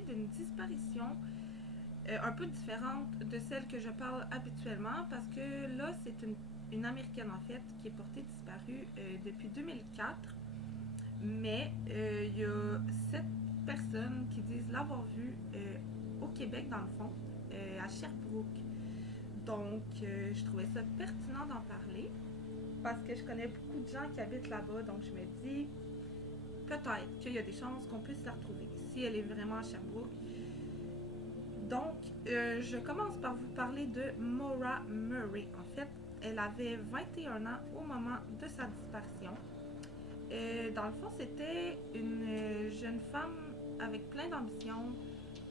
parler d'une disparition un peu différente de celle que je parle habituellement parce que là, c'est une Américaine en fait qui est portée disparue depuis 2004. Mais il y a 7 personnes qui disent l'avoir vue au Québec, dans le fond, à Sherbrooke. Donc, je trouvais ça pertinent d'en parler parce que je connais beaucoup de gens qui habitent là-bas. Donc, je me dis peut-être qu'il y a des chances qu'on puisse la retrouver si elle est vraiment à Sherbrooke. Donc, je commence par vous parler de Maura Murray. En fait, elle avait 21 ans au moment de sa disparition. Dans le fond, c'était une jeune femme avec plein d'ambition.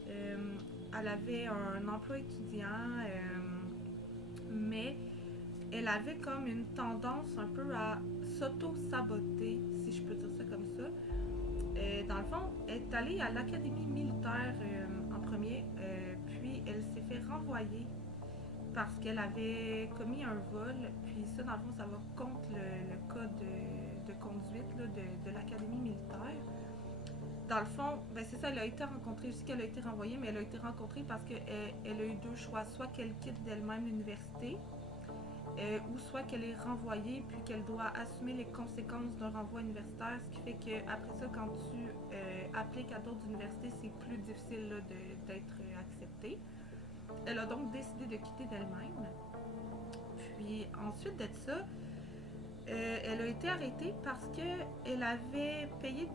Euh, Elle avait un emploi étudiant, mais elle avait comme une tendance un peu à s'auto-saboter, si je peux dire ça comme ça. Dans le fond, elle est allée à l'académie militaire en premier, puis elle s'est fait renvoyer parce qu'elle avait commis un vol. Puis ça, dans le fond, ça va contre le code de conduite là, de l'académie militaire. Dans le fond, ben c'est ça, elle a été rencontrée, je sais qu'elle a été renvoyée, mais elle a été rencontrée parce qu'elle a eu deux choix, soit qu'elle quitte d'elle-même l'université, ou soit qu'elle est renvoyée puis qu'elle doit assumer les conséquences d'un renvoi universitaire, ce qui fait qu'après ça, quand tu appliques à d'autres universités, c'est plus difficile d'être acceptée. Elle a donc décidé de quitter d'elle-même. Puis ensuite de ça, elle a été arrêtée parce qu'elle avait payé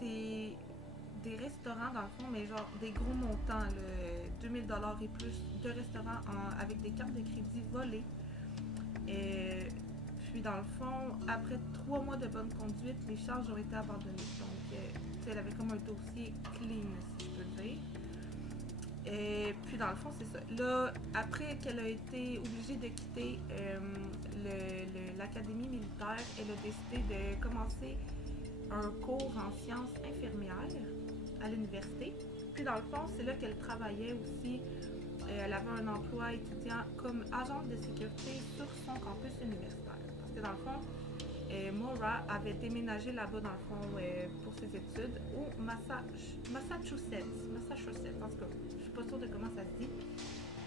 des restaurants dans le fond, mais genre des gros montants, 2000 $ et plus de restaurants avec des cartes de crédit volées. Et puis dans le fond, après 3 mois de bonne conduite, les charges ont été abandonnées. Donc, elle avait comme un dossier clean, si je peux dire. Et puis dans le fond, c'est ça. Là, après qu'elle a été obligée de quitter l'académie militaire, elle a décidé de commencer un cours en sciences infirmières à l'université. Puis dans le fond, c'est là qu'elle travaillait aussi. Elle avait un emploi étudiant comme agente de sécurité sur son campus universitaire. Parce que dans le fond, Maura avait déménagé là-bas dans le fond pour ses études au Massachusetts. Massachusetts, en tout cas, je suis pas sûre de comment ça se dit.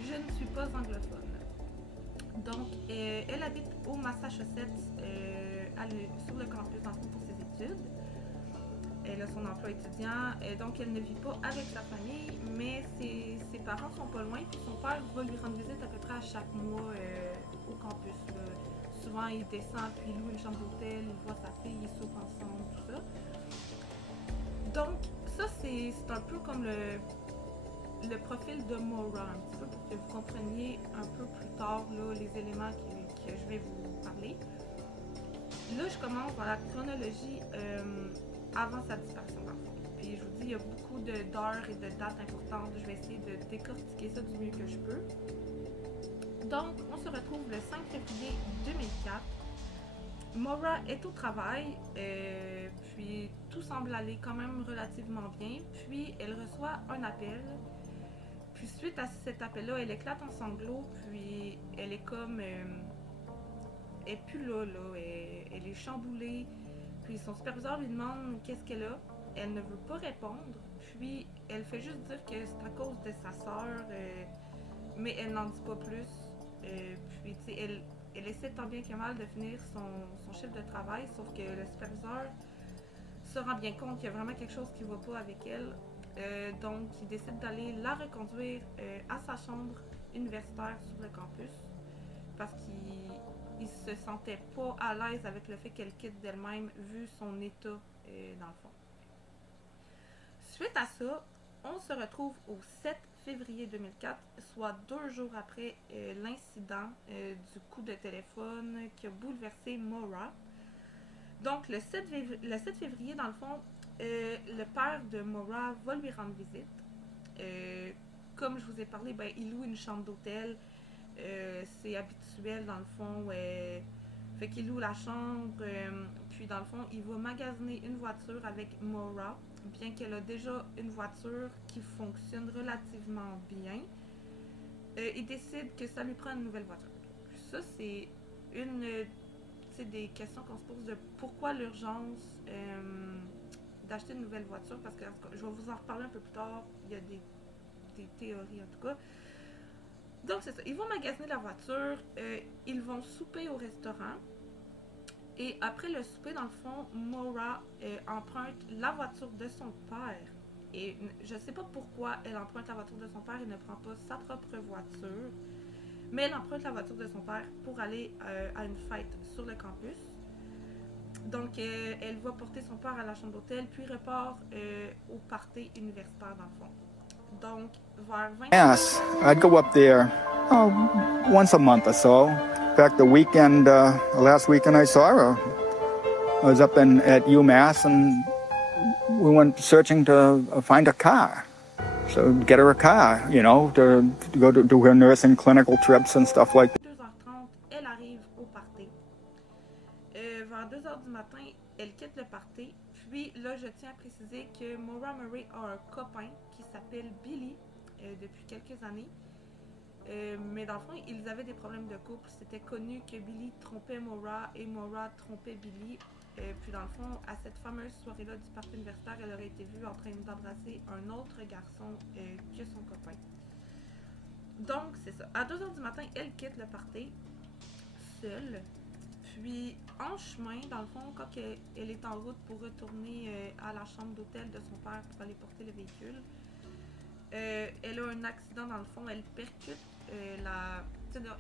Je ne suis pas anglophone. Donc, elle habite au Massachusetts sur le campus dans le fond pour ses études. Elle a son emploi étudiant, donc elle ne vit pas avec sa famille, mais ses parents sont pas loin, puis son père va lui rendre visite à peu près à chaque mois au campus. Là. Souvent, il descend, puis il loue une chambre d'hôtel, il voit sa fille, ils soupent ensemble, tout ça. Donc, ça, c'est un peu comme le profil de Maura, un petit peu pour que vous compreniez un peu plus tard là, les éléments que je vais vous parler. Là, je commence dans la chronologie avant sa disparition dans le fond. Puis je vous dis, il y a beaucoup d'heures et de dates importantes. Je vais essayer de décortiquer ça du mieux que je peux. Donc, on se retrouve le 5 février 2004. Maura est au travail, puis tout semble aller quand même relativement bien. Puis elle reçoit un appel. Puis suite à cet appel-là, elle éclate en sanglots, puis elle est comme... elle est plus là, elle est chamboulée. Puis son superviseur lui demande qu'est-ce qu'elle a. Elle ne veut pas répondre. Puis elle fait juste dire que c'est à cause de sa sœur, mais elle n'en dit pas plus. Puis tu sais, elle essaie tant bien que mal de finir son chiffre de travail, sauf que le superviseur se rend bien compte qu'il y a vraiment quelque chose qui ne va pas avec elle. Donc il décide d'aller la reconduire à sa chambre universitaire sur le campus parce qu'il se sentait pas à l'aise avec le fait qu'elle quitte d'elle-même vu son état dans le fond. Suite à ça, on se retrouve au 7 février 2004, soit 2 jours après l'incident du coup de téléphone qui a bouleversé Maura. Donc le 7 février, dans le fond, le père de Maura va lui rendre visite. Comme je vous ai parlé, ben, il loue une chambre d'hôtel. C'est habituel dans le fond. Fait qu'il loue la chambre. Puis dans le fond, il va magasiner une voiture avec Maura, bien qu'elle a déjà une voiture qui fonctionne relativement bien. Il décide que ça lui prend une nouvelle voiture. Ça, c'est une des questions qu'on se pose de pourquoi l'urgence d'acheter une nouvelle voiture, parce que je vais vous en reparler un peu plus tard. Il y a des théories en tout cas. Donc c'est ça, ils vont magasiner la voiture, ils vont souper au restaurant. Et après le souper, dans le fond, Maura emprunte la voiture de son père. Et je ne sais pas pourquoi elle emprunte la voiture de son père et ne prend pas sa propre voiture. Mais elle emprunte la voiture de son père pour aller à une fête sur le campus. Donc, elle va porter son père à la chambre d'hôtel, puis repart au party universitaire, dans le fond. Donc, vers 20... Yes, I'd go up there once a month or so. In fact, the weekend, last weekend I saw her. I was up at UMass and we went searching to find a car. So get her a car, you know, to go to do her nursing clinical trips and stuff like that. 2h30, elle arrive au party. Vers 2h du matin, elle quitte le party. Puis là, je tiens à préciser que Maura Murray a un copain qui s'appelle Billy depuis quelques années. Mais dans le fond, ils avaient des problèmes de couple. C'était connu que Billy trompait Maura et Maura trompait Billy. Puis dans le fond, à cette fameuse soirée-là du party universitaire, elle aurait été vue en train d'embrasser un autre garçon que son copain. Donc, c'est ça. À 2h du matin, elle quitte le party seule. Puis, en chemin, dans le fond, quand elle est en route pour retourner à la chambre d'hôtel de son père pour aller porter le véhicule, elle a un accident dans le fond. Elle percute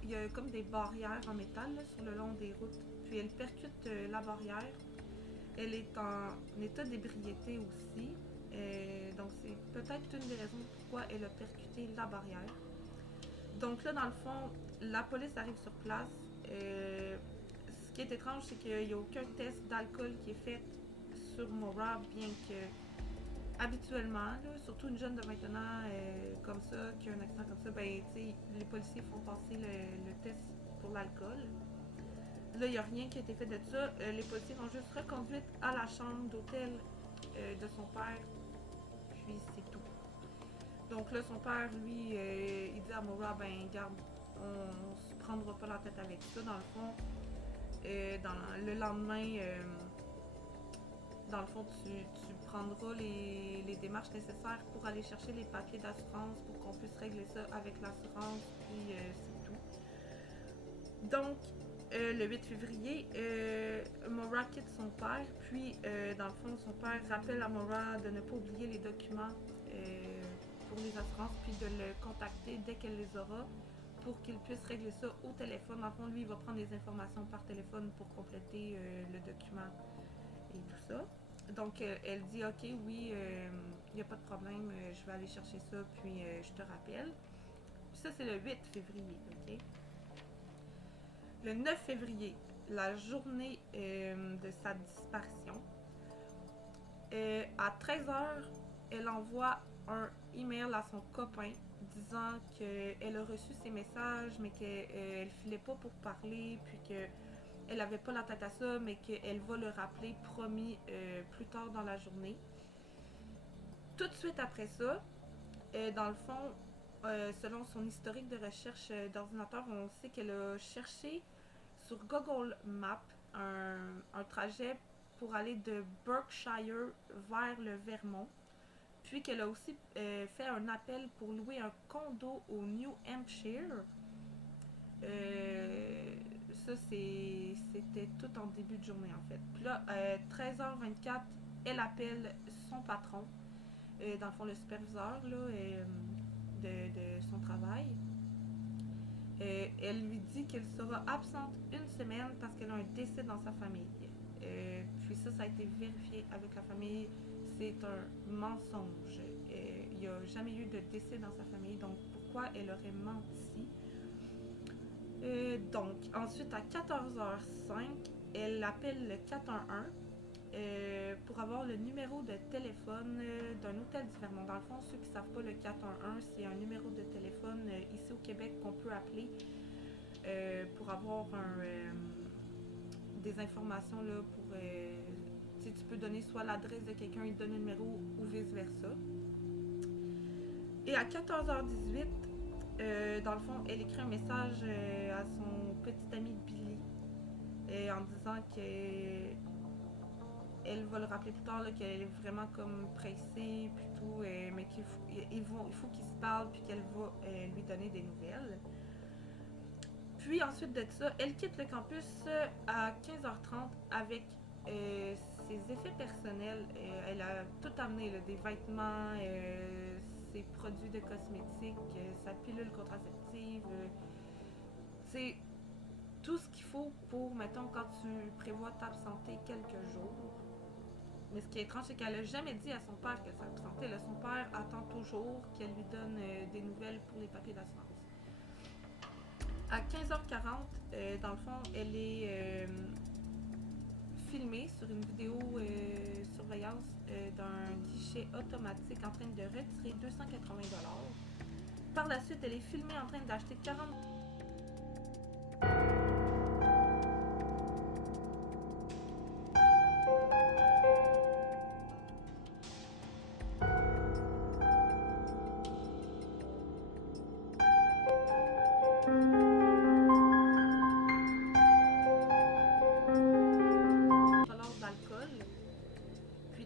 il y a comme des barrières en métal là, sur le long des routes. Puis, elle percute la barrière. Elle est en état d'ébriété aussi. Donc, c'est peut-être une des raisons pourquoi elle a percuté la barrière. Donc là, dans le fond, la police arrive sur place. Ce qui est étrange, c'est qu'il n'y a aucun test d'alcool qui est fait sur Maura, bien que habituellement, là, surtout une jeune de 20 ans comme ça, qui a un accident comme ça, ben, les policiers font passer le test pour l'alcool. Là, il n'y a rien qui a été fait de ça. Les policiers l'ont juste reconduite à la chambre d'hôtel de son père, puis c'est tout. Donc là, son père, lui, il dit à Maura, ben, garde, on se prendra pas la tête avec ça, dans le fond. Le lendemain, dans le fond, tu prendras les démarches nécessaires pour aller chercher les papiers d'assurance pour qu'on puisse régler ça avec l'assurance, puis c'est tout. Donc, le 8 février, Maura quitte son père, puis dans le fond, son père rappelle à Maura de ne pas oublier les documents pour les assurances, puis de le contacter dès qu'elle les aura pour qu'il puisse régler ça au téléphone. Dans le fond, lui, il va prendre des informations par téléphone pour compléter le document et tout ça. Donc, elle dit, OK, oui, il n'y a pas de problème, je vais aller chercher ça, puis je te rappelle. Puis ça, c'est le 8 février, OK? Le 9 février, la journée de sa disparition, à 13h, elle envoie un email à son copain disant qu'elle a reçu ses messages, mais qu'elle ne filait pas pour parler, puis qu'elle n'avait pas la tête à ça, mais qu'elle va le rappeler, promis, plus tard dans la journée. Tout de suite après ça, dans le fond, selon son historique de recherche d'ordinateur, on sait qu'elle a cherché sur Google Maps un trajet pour aller de Berkshire vers le Vermont. Puis qu'elle a aussi fait un appel pour louer un condo au New Hampshire. Ça, c'était tout en début de journée, en fait. Puis là, 13h24, elle appelle son patron, dans le fond, le superviseur là, de son travail. Elle lui dit qu'elle sera absente une semaine parce qu'elle a un décès dans sa famille. Puis ça a été vérifié avec la famille. C'est un mensonge. Il n'y a jamais eu de décès dans sa famille. Donc, pourquoi elle aurait menti? Donc, ensuite, à 14h05, elle appelle le 411 pour avoir le numéro de téléphone d'un hôtel du Vermont. Dans le fond, ceux qui ne savent pas, le 411, c'est un numéro de téléphone ici au Québec qu'on peut appeler pour avoir des informations là, pour... tu peux donner soit l'adresse de quelqu'un, il te donne le numéro ou vice-versa. Et à 14h18, dans le fond, elle écrit un message à son petit ami Billy en disant qu'elle elle va le rappeler plus tard qu'elle est vraiment comme pressée, puis tout, mais qu'il faut qu'ils se parlent, puis qu'elle va lui donner des nouvelles. Puis ensuite de ça, elle quitte le campus à 15h30 avec ses effets personnels. Elle a tout amené, là, des vêtements, ses produits de cosmétiques, sa pilule contraceptive. C'est tout ce qu'il faut pour, mettons, quand tu prévois t'absenter quelques jours. Mais ce qui est étrange, c'est qu'elle n'a jamais dit à son père qu'elle s'absentait. Son père attend toujours qu'elle lui donne des nouvelles pour les papiers d'assurance. À 15h40, dans le fond, elle est filmée sur une vidéo surveillance d'un guichet automatique en train de retirer 280$. Par la suite, elle est filmée en train d'acheter 40$.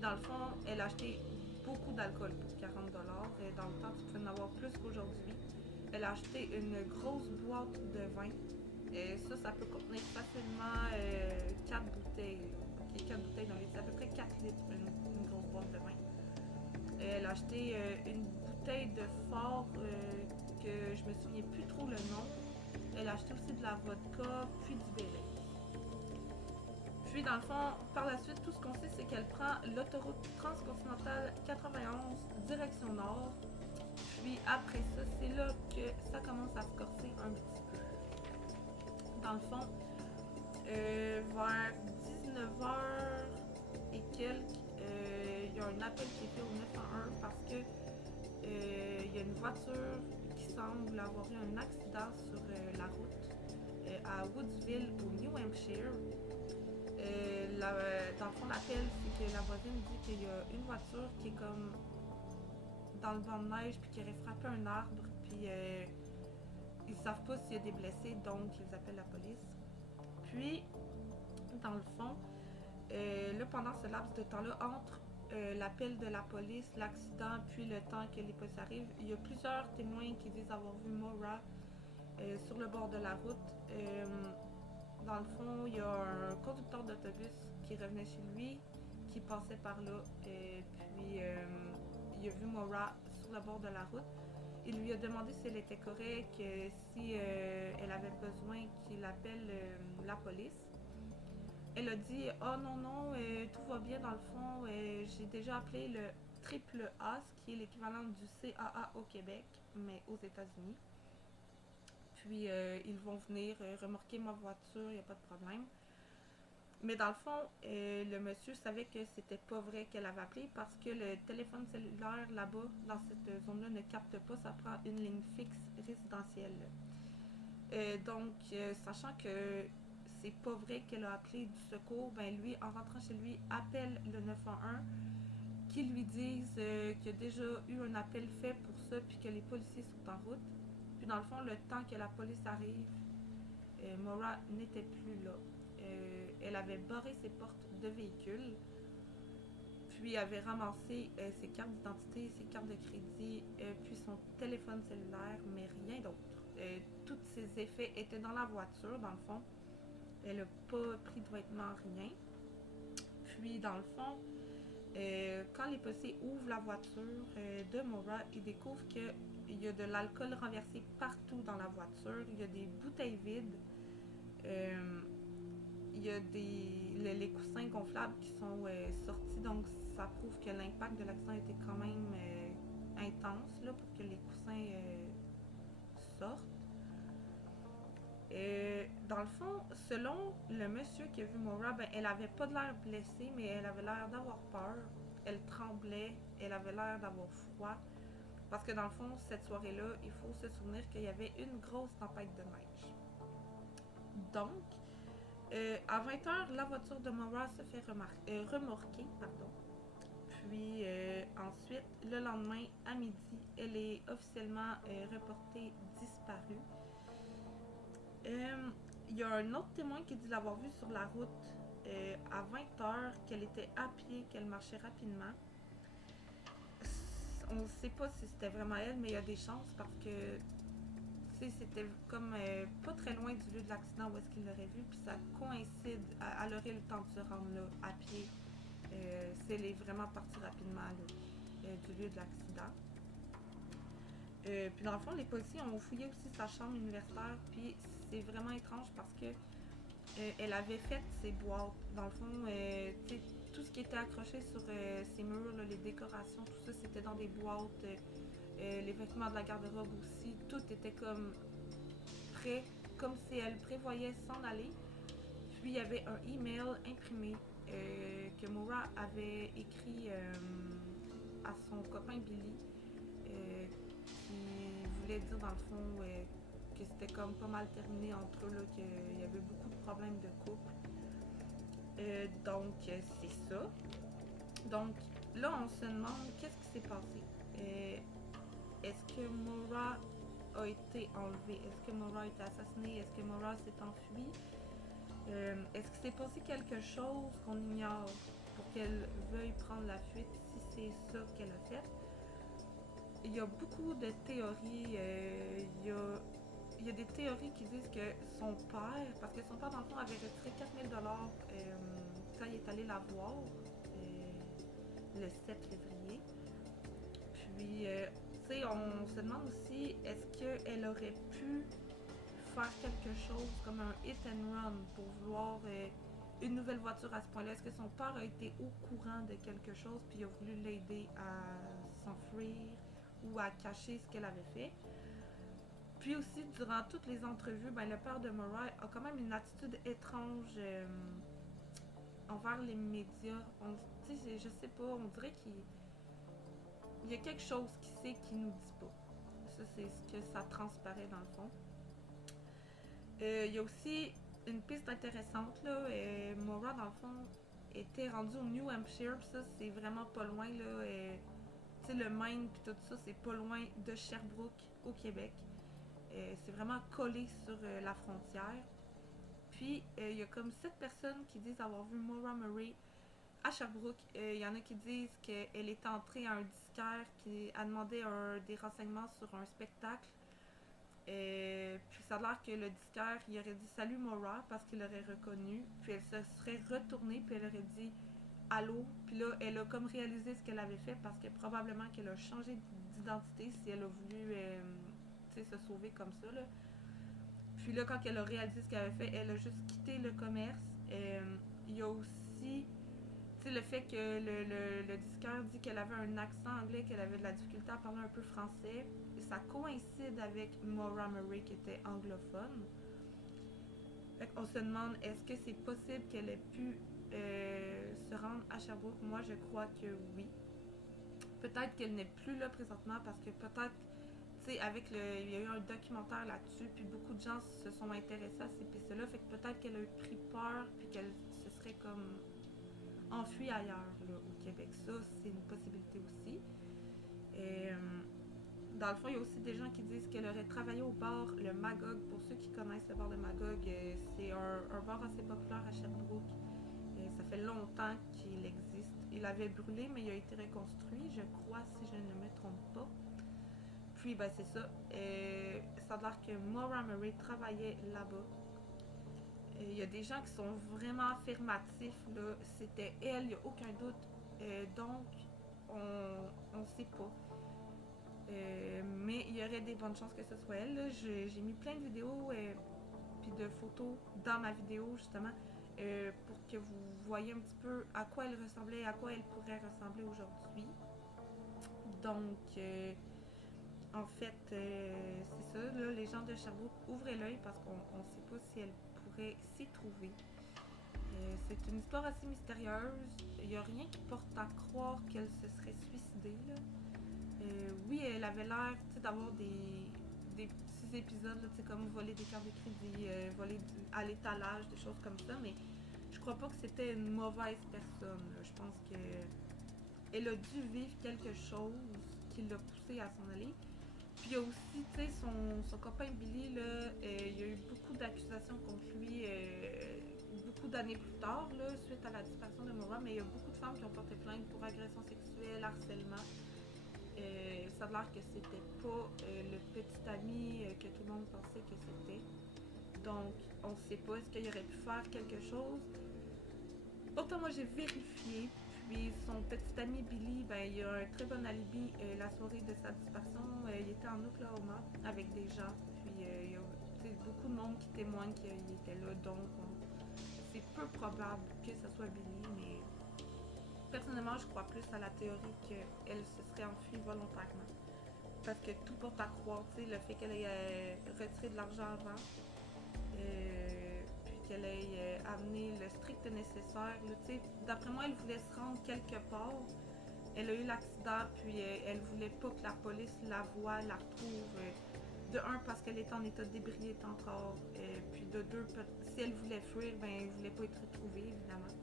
Dans le fond, elle a acheté beaucoup d'alcool pour 40$. Et dans le temps, tu pouvais en avoir plus qu'aujourd'hui. Elle a acheté une grosse boîte de vin. Et ça peut contenir facilement 4 bouteilles. Okay, 4 bouteilles dans les... C'est à peu près 4 litres, une grosse boîte de vin. Et elle a acheté une bouteille de fort que je me souviens plus trop le nom. Elle a acheté aussi de la vodka, puis du béret. Puis, dans le fond, par la suite, tout ce qu'on sait, c'est qu'elle prend l'autoroute transcontinentale 91, direction nord. Puis, après ça, c'est là que ça commence à se corser un petit peu. Dans le fond, vers 19h et quelques, il y a un appel qui est fait au 911 parce que il y a une voiture qui semble avoir eu un accident sur la route à Woodsville, au New Hampshire. Dans le fond, l'appel, c'est que la voisine dit qu'il y a une voiture qui est comme dans le banc de neige puis qui aurait frappé un arbre, puis ils savent pas s'il y a des blessés, donc ils appellent la police. Puis, dans le fond, là, pendant ce laps de temps-là, entre l'appel de la police, l'accident, puis le temps que les policiers arrivent, il y a plusieurs témoins qui disent avoir vu Maura sur le bord de la route. Dans le fond, il y a un conducteur d'autobus qui revenait chez lui, qui passait par là, puis il a vu Maura sur le bord de la route. Il lui a demandé si elle était correcte, si elle avait besoin qu'il appelle la police. Elle a dit « Oh non, non, tout va bien dans le fond, j'ai déjà appelé le AAA, ce qui est l'équivalent du CAA au Québec, mais aux États-Unis. Puis ils vont venir remorquer ma voiture, il n'y a pas de problème. » Mais dans le fond, le monsieur savait que c'était pas vrai qu'elle avait appelé parce que le téléphone cellulaire là-bas, dans cette zone-là, ne capte pas, ça prend une ligne fixe résidentielle. Donc, sachant que c'est pas vrai qu'elle a appelé du secours, ben lui, en rentrant chez lui, appelle le 911 qui lui disent qu'il y a déjà eu un appel fait pour ça puis que les policiers sont en route. Puis dans le fond, le temps que la police arrive, Maura n'était plus là. Elle avait barré ses portes de véhicule, puis avait ramassé ses cartes d'identité, ses cartes de crédit, puis son téléphone cellulaire, mais rien d'autre. Tous ses effets étaient dans la voiture, dans le fond. Elle n'a pas pris de vêtements, rien. Puis, dans le fond, quand les policiers ouvrent la voiture de Maura, ils découvrent qu'il y a de l'alcool renversé partout dans la voiture. Il y a des bouteilles vides. Il y a les coussins gonflables qui sont sortis, donc ça prouve que l'impact de l'accident était quand même intense là, pour que les coussins sortent. Dans le fond, selon le monsieur qui a vu Maura, ben, elle avait pas de l'air blessée, mais elle avait l'air d'avoir peur. Elle tremblait, elle avait l'air d'avoir froid. Parce que dans le fond, cette soirée-là, il faut se souvenir qu'il y avait une grosse tempête de neige. Donc, à 20h, la voiture de Maura se fait remorquer. Puis ensuite, le lendemain, à midi, elle est officiellement reportée disparue. Il y a un autre témoin qui dit l'avoir vue sur la route à 20h, qu'elle était à pied, qu'elle marchait rapidement. On ne sait pas si c'était vraiment elle, mais il y a des chances parce que c'était comme pas très loin du lieu de l'accident où est-ce qu'il l'aurait vu, puis ça coïncide, elle aurait eu le temps de se rendre là à pied. Si elle est vraiment partie rapidement là, du lieu de l'accident. Puis dans le fond, les policiers ont fouillé aussi sa chambre universitaire, puis c'est vraiment étrange parce que elle avait fait ses boîtes. Dans le fond, tout ce qui était accroché sur ses murs, là, les décorations, tout ça, c'était dans des boîtes. Les vêtements de la garde-robe aussi, tout était comme prêt, comme si elle prévoyait s'en aller. Puis il y avait un email imprimé que Maura avait écrit à son copain Billy, qui voulait dire dans le fond que c'était comme pas mal terminé entre eux, qu'il y avait beaucoup de problèmes de couple. Donc c'est ça. Donc là on se demande qu'est-ce qui s'est passé. Est-ce que Maura a été enlevée? Est-ce que Maura a été assassinée? Est-ce que Maura s'est enfuie? Est-ce qu'il s'est passé quelque chose qu'on ignore pour qu'elle veuille prendre la fuite si c'est ça qu'elle a fait? Il y a beaucoup de théories. Il y a des théories qui disent que son père, parce que son père dans le fond avait retiré 4000 $, quand il est allé la voir le 7 février. Puis, tu sais, on se demande aussi, est-ce qu'elle aurait pu faire quelque chose comme un hit and run pour vouloir une nouvelle voiture à ce point-là? Est-ce que son père a été au courant de quelque chose puis il a voulu l'aider à s'enfuir ou à cacher ce qu'elle avait fait? Puis aussi, durant toutes les entrevues, ben, le père de Maura a quand même une attitude étrange envers les médias. Je sais pas, on dirait qu'il y a quelque chose qui sait qu'il nous dit pas. Ça, c'est ce que ça transparaît dans le fond. Il y a aussi une piste intéressante, là. Maura, dans le fond, était rendue au New Hampshire, puis ça, c'est vraiment pas loin, là. Tu sais, le Maine, puis tout ça, c'est pas loin de Sherbrooke, au Québec. C'est vraiment collé sur la frontière. Puis, il y a comme 7 personnes qui disent avoir vu Maura Murray à Sherbrooke. Il y en a qui disent qu'elle est entrée à un disquaire qui a demandé des renseignements sur un spectacle. Puis ça a l'air que le disquaire, il aurait dit salut Maura parce qu'il l'aurait reconnu. Puis elle se serait retournée, puis elle aurait dit allô. Puis là, elle a comme réalisé ce qu'elle avait fait parce que probablement qu'elle a changé d'identité si elle a voulu se sauver comme ça, là. Puis là, quand elle a réalisé ce qu'elle avait fait, elle a juste quitté le commerce. Il y a aussi le fait que le disquaire dit qu'elle avait un accent anglais, qu'elle avait de la difficulté à parler un peu français. Ça coïncide avec Maura Murray qui était anglophone. Fait qu'on se demande, est-ce que c'est possible qu'elle ait pu se rendre à Sherbrooke? Moi, je crois que oui. Peut-être qu'elle n'est plus là présentement parce que peut-être, tu sais, il y a eu un documentaire là-dessus, puis beaucoup de gens se sont intéressés à ces pistes-là. Fait que peut-être qu'elle a pris peur, puis qu'elle se serait comme enfuie ailleurs, là, au Québec. Ça, c'est une possibilité aussi. Dans le fond, il y a aussi des gens qui disent qu'elle aurait travaillé au bar Le Magog. Pour ceux qui connaissent le bar Le Magog, c'est un bar assez populaire à Sherbrooke. Ça fait longtemps qu'il existe. Il avait brûlé, mais il a été reconstruit, je crois, si je ne me trompe pas. Puis, ben, c'est ça. Ça a l'air que Maura Murray travaillait là-bas. Il y a des gens qui sont vraiment affirmatifs, là. C'était elle, il n'y a aucun doute. Donc, on ne sait pas. Mais il y aurait des bonnes chances que ce soit elle, là. J'ai mis plein de vidéos puis de photos dans ma vidéo, justement, pour que vous voyez un petit peu à quoi elle ressemblait, à quoi elle pourrait ressembler aujourd'hui. Donc, en fait, c'est ça, là, les gens de Sherbrooke, ouvrez l'œil parce qu'on ne sait pas si elle pourrait s'y trouver. C'est une histoire assez mystérieuse. Il n'y a rien qui porte à croire qu'elle se serait suicidée, là. Oui, elle avait l'air d'avoir des petits épisodes, là, comme voler des cartes de crédit, voler à l'étalage, des choses comme ça, mais je crois pas que c'était une mauvaise personne, là. Je pense qu'elle a dû vivre quelque chose qui l'a poussée à s'en aller. Puis il y a aussi, son copain Billy, là, il y a eu beaucoup d'accusations contre lui, beaucoup d'années plus tard, là, suite à la disparition de Maura, mais il y a beaucoup de femmes qui ont porté plainte pour agression sexuelle, harcèlement. Ça a l'air que c'était pas le petit ami que tout le monde pensait que c'était. Donc, on sait pas, est-ce qu'il aurait pu faire quelque chose? Pourtant, moi, j'ai vérifié. Puis, son petit ami Billy, ben, il a un très bon alibi. La soirée de sa disparition, il était en Oklahoma avec des gens. Puis, il y a beaucoup de monde qui témoigne qu'il était là. Donc, c'est peu probable que ce soit Billy. Mais personnellement, je crois plus à la théorie qu'elle se serait enfuie volontairement. Parce que tout porte à croire, tu sais, le fait qu'elle ait retiré de l'argent avant. Puis qu'elle ait amené le strict nécessaire. D'après moi, elle voulait se rendre quelque part. Elle a eu l'accident, puis elle voulait pas que la police la voie, la retrouve. De un, parce qu'elle était en état d'ébriété encore. Puis de deux, si elle voulait fuir, ben elle voulait pas être retrouvée, évidemment.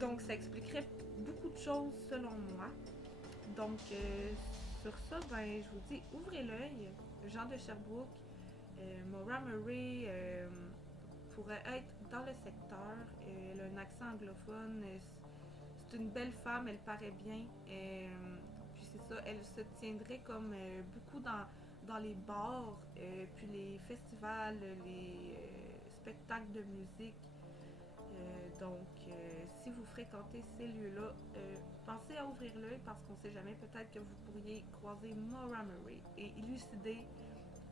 Donc ça expliquerait beaucoup de choses selon moi. Donc sur ça, ben je vous dis, ouvrez l'œil. Jean de Sherbrooke. Maura Murray pourrait être dans le secteur. Elle a un accent anglophone. C'est une belle femme, elle paraît bien. Puis c'est ça, elle se tiendrait comme beaucoup dans les bars, puis les festivals, les spectacles de musique. Donc, si vous fréquentez ces lieux-là, pensez à ouvrir l'œil parce qu'on ne sait jamais, peut-être que vous pourriez croiser Maura Murray et élucider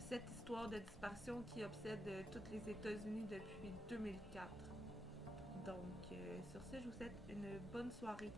cette histoire de disparition qui obsède toutes les États-Unis depuis 2004. Donc, sur ce, je vous souhaite une bonne soirée.